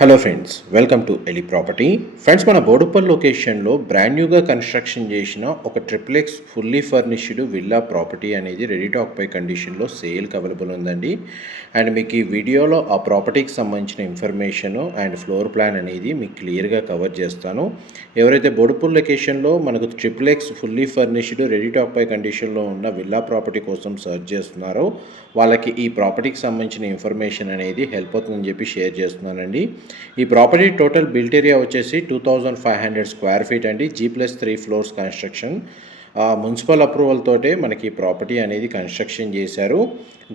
Hello friends, welcome to Eli property. Friends, మన బోడుప్పల్ లొకేషన్లో brand న్యూగా కన్స్ట్రక్షన్ చేసిన ఒక triplex fully furnished villa property అనేది రెడీ టు ఆక్యుపై కండిషన్లో సేల్కి అవైలబుల్ ఉందండి. అండ్ మీకు ఈ వీడియోలో ఆ ప్రాపర్టీకి సంబంధించిన ఇన్ఫర్మేషన్ అండ్ ఫ్లోర్ ప్లాన్ అనేది మీకు క్లియర్గా కవర్ చేస్తాను. ఎవరైతే బోడుప్పల్ లొకేషన్లో మనకు triplex fully furnished ready to occupy కండిషన్లో ఉన్న విల్లా ప్రాపర్టీ కోసం సర్చ్ చేస్తున్నారో వాళ్ళకి ఈ ప్రాపర్టీకి సంబంధించిన ఇన్ఫర్మేషన్ అనేది హెల్ప్ అవుతుందని చెప్పి షేర్ చేస్తున్నానండి. ఈ ప్రాపర్టీ టోటల్ బిల్ట్ ఏరియా వచ్చేసి 2500 స్క్వేర్ ఫీట్ అండి. G+3 floors construction. Municipal approval తోటే మనకి ఈ ప్రాపర్టీ అనేది కన్స్ట్రక్షన్ చేశారు.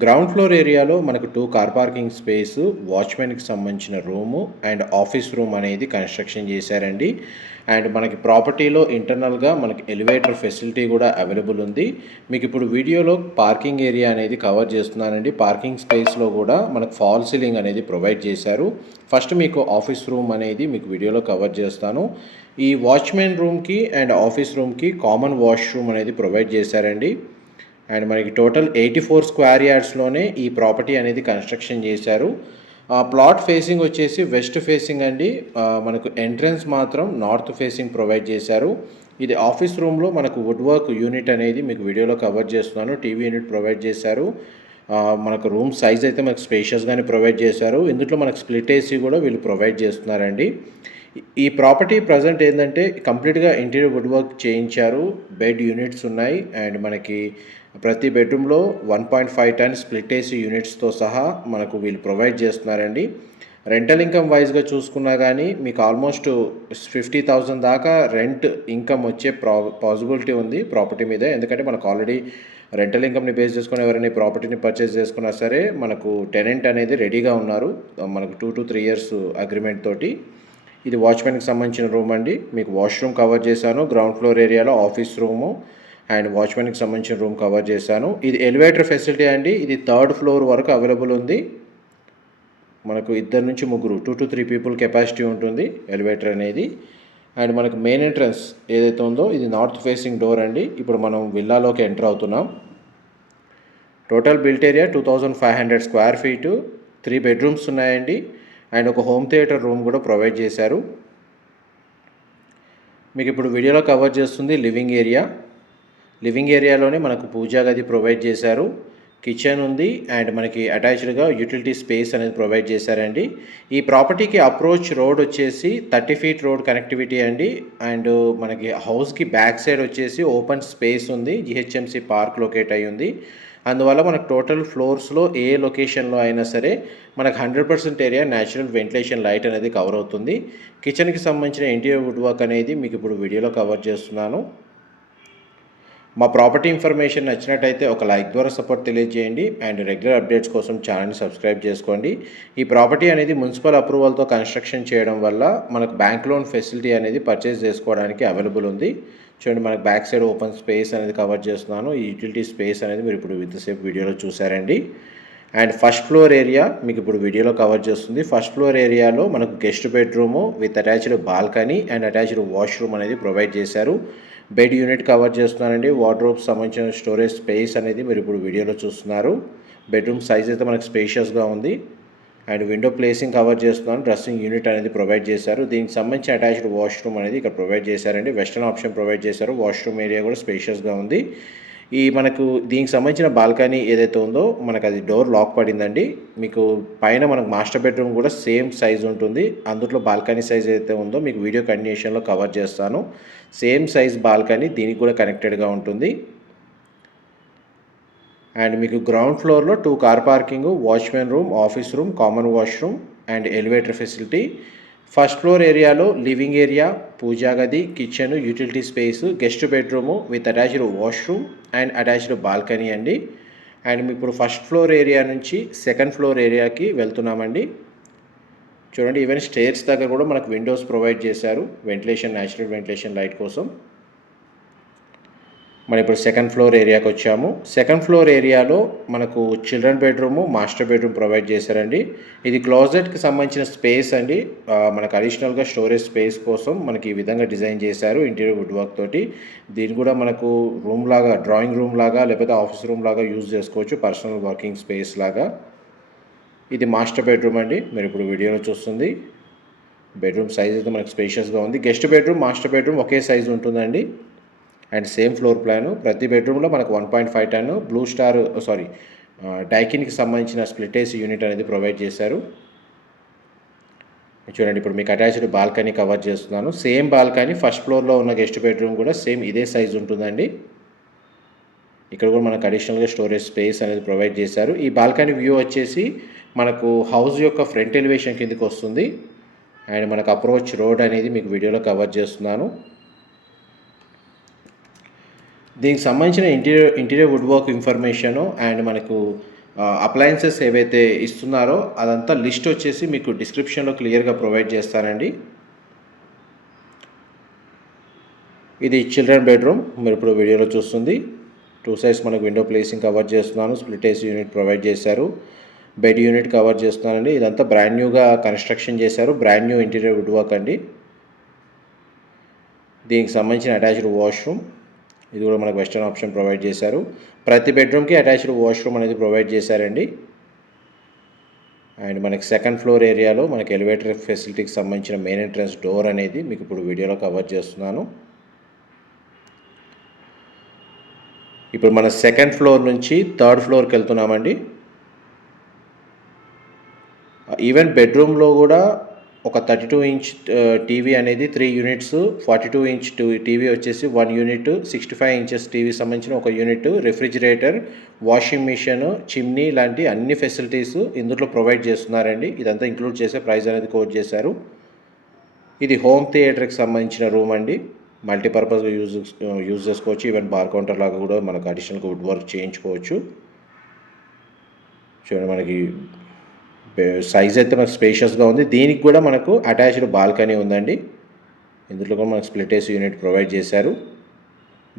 గ్రౌండ్ ఫ్లోర్ ఏరియాలో మనకు 2 కార్ పార్కింగ్ స్పేస్, వాచ్మెన్కి సంబంధించిన రూము అండ్ ఆఫీస్ రూమ్ అనేది కన్స్ట్రక్షన్ చేశారండి. అండ్ మనకి ప్రాపర్టీలో ఇంటర్నల్గా మనకి ఎలివేటర్ ఫెసిలిటీ కూడా అవైలబుల్ ఉంది. మీకు ఇప్పుడు వీడియోలో పార్కింగ్ ఏరియా అనేది కవర్ చేస్తున్నానండి. పార్కింగ్ స్పేస్లో కూడా మనకు ఫాల్ సీలింగ్ అనేది ప్రొవైడ్ చేశారు. ఫస్ట్ మీకు ఆఫీస్ రూమ్ అనేది మీకు వీడియోలో కవర్ చేస్తాను. ఈ వాచ్మెన్ రూమ్కి అండ్ ఆఫీస్ రూమ్కి కామన్ వాష్రూమ్ అనేది ప్రొవైడ్ చేశారండి. అండ్ మనకి టోటల్ 84 స్క్వేర్ యార్డ్స్లోనే ఈ ప్రాపర్టీ అనేది కన్స్ట్రక్షన్ చేశారు. ప్లాట్ ఫేసింగ్ వచ్చేసి వెస్ట్ ఫేసింగ్ అండి. మనకు ఎంట్రన్స్ మాత్రం నార్త్ ఫేసింగ్ ప్రొవైడ్ చేశారు. ఇది ఆఫీస్ రూమ్లో మనకు వుడ్ వర్క్ యూనిట్ అనేది మీకు వీడియోలో కవర్ చేస్తున్నాను. టీవీ యూనిట్ ప్రొవైడ్ చేశారు. మనకు రూమ్ సైజ్ అయితే మనకు స్పేషియస్గానే ప్రొవైడ్ చేశారు. ఇందులో మనకు స్ప్లిట్ ఏసీ కూడా వీళ్ళు ప్రొవైడ్ చేస్తున్నారండి. ఈ ప్రాపర్టీ ప్రజెంట్ ఏంటంటే కంప్లీట్గా ఇంటీరియర్ వుడ్ వర్క్ చేయించారు. బెడ్ యూనిట్స్ ఉన్నాయి అండ్ మనకి ప్రతి బెడ్రూమ్లో 1.5 టన్ స్ప్లిట్ ఏసీ యూనిట్స్తో సహా మనకు వీళ్ళు ప్రొవైడ్ చేస్తున్నారండి. రెంటల్ ఇన్కమ్ వైజ్గా చూసుకున్నా కానీ మీకు ఆల్మోస్ట్ 50,000 దాకా రెంట్ ఇన్కమ్ వచ్చే పాసిబిలిటీ ఉంది ప్రాపర్టీ మీద. ఎందుకంటే మనకు ఆల్రెడీ రెంటల్ ఇన్కమ్ని బేస్ చేసుకుని ఎవరైనా ప్రాపర్టీని పర్చేస్ చేసుకున్నా సరే మనకు టెనెంట్ అనేది రెడీగా ఉన్నారు. మనకు 2 to 3 years అగ్రిమెంట్ తోటి. ఇది వాచ్మెన్కి సంబంధించిన రూమ్ అండి. మీకు వాష్రూమ్ కవర్ చేశాను. గ్రౌండ్ ఫ్లోర్ ఏరియాలో ఆఫీస్ రూము అండ్ వాచ్మెన్కి సంబంధించిన రూమ్ కవర్ చేశాను. ఇది ఎలివేటర్ ఫెసిలిటీ అండి. ఇది 3rd ఫ్లోర్ వరకు అవైలబుల్ ఉంది. మనకు 2 నుంచి 3 2 to 3 పీపుల్ కెపాసిటీ ఉంటుంది ఎలివేటర్ అనేది. అండ్ మనకు మెయిన్ ఎంట్రన్స్ ఏదైతే ఉందో ఇది నార్త్ ఫేసింగ్ డోర్ అండి. ఇప్పుడు మనం విల్లాలోకి ఎంటర్ అవుతున్నాం. Total built area 2500 square feet, 3 bedrooms ఉన్నాయండి. అండ్ ఒక హోమ్ థియేటర్ రూమ్ కూడా ప్రొవైడ్ చేశారు. మీకు ఇప్పుడు వీడియోలో కవర్ చేస్తుంది లివింగ్ ఏరియా. లివింగ్ ఏరియాలోనే మనకు పూజా గది ప్రొవైడ్ చేశారు. కిచెన్ ఉంది అండ్ మనకి అటాచ్డ్గా యూటిలిటీ స్పేస్ అనేది ప్రొవైడ్ చేశారండి. ఈ ప్రాపర్టీకి అప్రోచ్ రోడ్ వచ్చేసి 30 feet రోడ్ కనెక్టివిటీ అండి. అండ్ మనకి హౌస్కి బ్యాక్ సైడ్ వచ్చేసి ఓపెన్ స్పేస్ ఉంది. జిహెచ్ఎంసీ పార్క్ లొకేట్ అయ్యి ఉంది. అందువల్ల మనకు టోటల్ ఫ్లోర్స్లో ఏ లొకేషన్లో అయినా సరే మనకు 100% ఏరియా న్యాచురల్ వెంటిలేషన్ లైట్ అనేది కవర్ అవుతుంది. కిచెన్కి సంబంధించిన ఇంటీరియర్ వుడ్ వర్క్ అనేది మీకు ఇప్పుడు వీడియోలో కవర్ చేస్తున్నాను. మా ప్రాపర్టీ ఇన్ఫర్మేషన్ నచ్చినట్టయితే ఒక లైక్ ద్వారా సపోర్ట్ తెలియజేయండి అండ్ రెగ్యులర్ అప్డేట్స్ కోసం ఛానల్ని సబ్స్క్రైబ్ చేసుకోండి. ఈ ప్రాపర్టీ అనేది మున్సిపల్ అప్రూవల్తో కన్స్ట్రక్షన్ చేయడం వల్ల మనకు బ్యాంక్ లోన్ ఫెసిలిటీ అనేది పర్చేస్ చేసుకోవడానికి అవైలబుల్ ఉంది. చూడండి, మనకు బ్యాక్ సైడ్ ఓపెన్ స్పేస్ అనేది కవర్ చేస్తున్నాను. ఈ యూటిలిటీ స్పేస్ అనేది మీరు ఇప్పుడు ఇంతసేపు వీడియోలో చూసారండి. అండ్ ఫస్ట్ ఫ్లోర్ ఏరియా మీకు ఇప్పుడు వీడియోలో కవర్ చేస్తుంది. ఫస్ట్ ఫ్లోర్ ఏరియాలో మనకు guest bedroom with attached balcony and attached washroom అనేది ప్రొవైడ్ చేశారు. బెడ్ యూనిట్ కవర్ చేస్తున్నానండి. వార్డ్రోబ్ సంబంధించిన స్టోరేజ్ స్పేస్ అనేది మీరు ఇప్పుడు వీడియోలో చూస్తున్నారు. బెడ్రూమ్ సైజ్ అయితే మనకు స్పేషియస్గా ఉంది. అండ్ విండో ప్లేసింగ్ కవర్ చేస్తున్నాను. డ్రెస్సింగ్ యూనిట్ అనేది ప్రొవైడ్ చేశారు. దీనికి సంబంధించిన అటాచ్డ్ వాష్రూమ్ అనేది ఇక్కడ ప్రొవైడ్ చేశారండి. వెస్టర్న్ ఆప్షన్ ప్రొవైడ్ చేశారు. వాష్రూమ్ ఏరియా కూడా స్పేషియస్గా ఉంది. ఈ మనకు దీనికి సంబంధించిన బాల్కనీ ఏదైతే ఉందో మనకు అది డోర్ లాక్ పడిందండి. మీకు పైన మనకు మాస్టర్ బెడ్రూమ్ కూడా సేమ్ సైజ్ ఉంటుంది. అందులో బాల్కనీ సైజ్ ఏదైతే ఉందో మీకు వీడియో కంటిన్యూషన్లో కవర్ చేస్తాను. సేమ్ సైజ్ బాల్కనీ దీనికి కూడా కనెక్టెడ్గా ఉంటుంది. అండ్ మీకు గ్రౌండ్ ఫ్లోర్లో 2 car parking, watchman room, office room, common washroom and elevator facility. First floor ఏరియాలో లివింగ్ ఏరియా, పూజా గది, kitchen, utility space, guest bedroom with attached washroom and attached balcony అండి. అండ్ ఇప్పుడు ఫస్ట్ ఫ్లోర్ ఏరియా నుంచి second floor ఏరియాకి వెళ్తున్నామండి. చూడండి, even stairs దగ్గర కూడా మనకు విండోస్ ప్రొవైడ్ చేశారు వెంటిలేషన్, న్యాచురల్ వెంటిలేషన్ లైట్ కోసం. మనం ఇప్పుడు సెకండ్ ఫ్లోర్ ఏరియాకి వచ్చాము. సెకండ్ ఫ్లోర్ ఏరియాలో మనకు children bedroom, master bedroom provide చేశారండి. ఇది క్లోజెట్కి సంబంధించిన స్పేస్ అండి. మనకు అడిషనల్గా స్టోరేజ్ స్పేస్ కోసం మనకి ఈ విధంగా డిజైన్ చేశారు ఇంటీరియర్ వుడ్ వర్క్ తోటి. దీన్ని కూడా మనకు రూమ్ లాగా, డ్రాయింగ్ రూమ్ లాగా లేకపోతే ఆఫీస్ రూమ్ లాగా యూజ్ చేసుకోవచ్చు, పర్సనల్ వర్కింగ్ స్పేస్ లాగా. ఇది మాస్టర్ బెడ్రూమ్ అండి, మీరు ఇప్పుడు వీడియోలో చూస్తుంది. బెడ్రూమ్ సైజ్ అయితే మనకు స్పేషియస్గా ఉంది. గెస్ట్ బెడ్రూమ్, మాస్టర్ బెడ్రూమ్ ఒకే సైజు ఉంటుందండి. And same floor plan. ప్రతి బెడ్రూమ్లో మనకు 1.5 టన్ బ్లూ స్టార్ డైకిన్కి సంబంధించిన స్ప్లిట్ ఏసీ యూనిట్ అనేది ప్రొవైడ్ చేశారు. చూడండి, ఇప్పుడు మీకు అటాచ్డ్ బాల్కనీ కవర్ చేస్తున్నాను. సేమ్ బాల్కనీ ఫస్ట్ ఫ్లోర్లో ఉన్న గెస్ట్ బెడ్రూమ్ కూడా సేమ్ ఇదే సైజు ఉంటుందండి. ఇక్కడ కూడా మనకు అడిషనల్గా స్టోరేజ్ స్పేస్ అనేది ప్రొవైడ్ చేశారు. ఈ బాల్కనీ వ్యూ వచ్చేసి మనకు హౌస్ యొక్క ఫ్రంట్ ఎలివేషన్ కిందకి వస్తుంది. అండ్ మనకు అప్రోచ్ రోడ్ అనేది మీకు వీడియోలో కవర్ చేస్తున్నాను. దీనికి సంబంధించిన interior wood work information and మనకు అప్లయన్సెస్ ఏవైతే ఇస్తున్నారో అదంతా లిస్ట్ వచ్చేసి మీకు డిస్క్రిప్షన్లో క్లియర్గా ప్రొవైడ్ చేస్తానండి. ఇది చిల్డ్రన్ బెడ్రూమ్ మీరు ఇప్పుడు వీడియోలో చూస్తుంది. 2 సైడ్స్ మనకు విండో ప్లేసింగ్ కవర్ చేస్తున్నాను. స్ప్లిట్ ఏసీ యూనిట్ ప్రొవైడ్ చేశారు. బెడ్ యూనిట్ కవర్ చేస్తున్నానండి. ఇదంతా బ్రాండ్ న్యూగా కన్స్ట్రక్షన్ చేశారు. Brand new interior wood work అండి. దీనికి సంబంధించిన అటాచ్డ్ వాష్రూమ్, ఇది కూడా మనకు వెస్టర్న్ ఆప్షన్ ప్రొవైడ్ చేశారు. ప్రతి బెడ్రూమ్కి అటాచ్డ్ వాష్రూమ్ అనేది ప్రొవైడ్ చేశారండి. అండ్ మనకి సెకండ్ ఫ్లోర్ ఏరియాలో మనకి ఎలివేటర్ ఫెసిలిటీకి సంబంధించిన మెయిన్ ఎంట్రన్స్ డోర్ అనేది మీకు ఇప్పుడు వీడియోలో కవర్ చేస్తున్నాను. ఇప్పుడు మన సెకండ్ ఫ్లోర్ నుంచి థర్డ్ ఫ్లోర్కి వెళ్తున్నామండి. ఈవెన్ బెడ్రూమ్లో కూడా ఒక 32 ఇంచ్ టీవీ అనేది 3 యూనిట్స్, 42 ఇంచ్ టీవీ వచ్చేసి 1 యూనిట్, 65 ఇంచెస్ టీవీ సంబంధించిన ఒక unit, refrigerator, washing machine, chimney లాంటి అన్ని ఫెసిలిటీస్ ఇందులో ప్రొవైడ్ చేస్తున్నారండి. ఇదంతా ఇంక్లూడ్ చేసే ప్రైస్ అనేది కోట్ చేశారు. ఇది హోమ్ థియేటర్కి సంబంధించిన రూమ్ అండి. మల్టీపర్పస్గా యూజ్ చేసుకోవచ్చు. ఈవెన్ బార్ కౌంటర్ లాగా కూడా మనకు అడిషనల్గా వుడ్ వర్క్ చేయించుకోవచ్చు. చూడండి, మనకి సైజ్ అయితే మనకు స్పేషియస్గా ఉంది. దీనికి కూడా మనకు అటాచ్డ్ బాల్కనీ ఉందండి. ఇందులో కూడా మనకు స్ప్లిట్ ఏసీ యూనిట్ ప్రొవైడ్ చేశారు.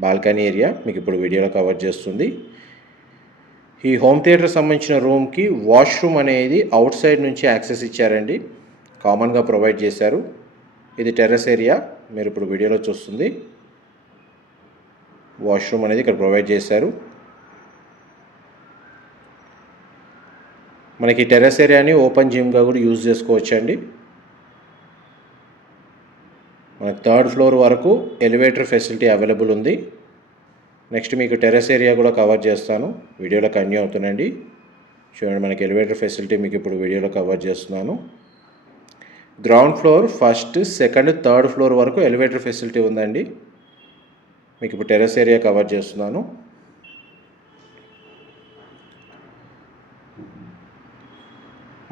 బాల్కనీ ఏరియా మీకు ఇప్పుడు వీడియోలో కవర్ చేస్తుంది. ఈ హోమ్ థియేటర్ సంబంధించిన రూమ్కి వాష్రూమ్ అనేది అవుట్ సైడ్ నుంచి యాక్సెస్ ఇచ్చారండి. కామన్గా ప్రొవైడ్ చేశారు. ఇది టెర్రస్ ఏరియా మీరు ఇప్పుడు వీడియోలో చూస్తుంది. వాష్రూమ్ అనేది ఇక్కడ ప్రొవైడ్ చేశారు. మనకి టెర్రస్ ఏరియాని ఓపెన్ జిమ్గా కూడా యూజ్ చేసుకోవచ్చు అండి. మనకి థర్డ్ ఫ్లోర్ వరకు ఎలివేటర్ ఫెసిలిటీ అవైలబుల్ ఉంది. నెక్స్ట్ మీకు టెర్రస్ ఏరియా కూడా కవర్ చేస్తాను. వీడియోలో కంటిన్యూ అవుతుందండి. చూడండి, మనకి ఎలివేటర్ ఫెసిలిటీ మీకు ఇప్పుడు వీడియోలో కవర్ చేస్తున్నాను. Ground floor first, second, third floor వరకు ఎలివేటర్ ఫెసిలిటీ ఉందండి. మీకు ఇప్పుడు టెర్రస్ ఏరియా కవర్ చేస్తున్నాను.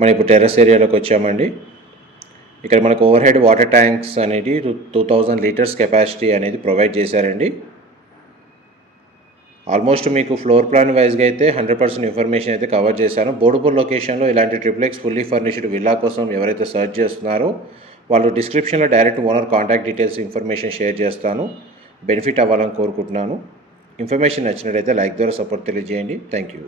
మనం ఇప్పుడు టెర్రస్ ఏరియాలోకి వచ్చామండి. ఇక్కడ మనకు ఓవర్ హెడ్ వాటర్ ట్యాంక్స్ అనేది 2000 లీటర్స్ కెపాసిటీ అనేది ప్రొవైడ్ చేశారండి. ఆల్మోస్ట్ మీకు ఫ్లోర్ ప్లాన్ వైజ్గా అయితే 100% ఇన్ఫర్మేషన్ అయితే కవర్ చేశాను. బోడుపూర్ లొకేషన్లో ఇలాంటి ట్రిప్లెక్స్ ఫుల్లీ ఫర్నిష్డ్ విల్లా కోసం ఎవరైతే సర్చ్ చేస్తున్నారో వాళ్ళు డిస్క్రిప్షన్లో direct owner contact details information share చేస్తాను. బెనిఫిట్ అవ్వాలని కోరుకుంటున్నాను. ఇన్ఫర్మేషన్ నచ్చినట్లయితే లైక్ ద్వారా సపోర్ట్ తెలియజేయండి. Thank you.